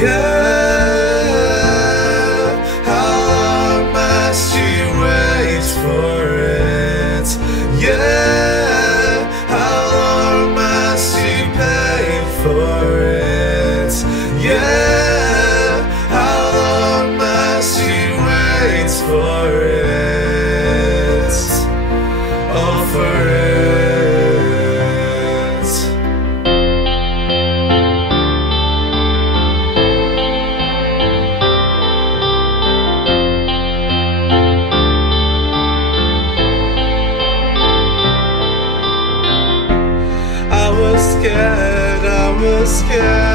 Yeah, how long must you wait for it? Yeah, how long must you pay for it? Yeah, how long must you wait for it? Oh, for it. I was scared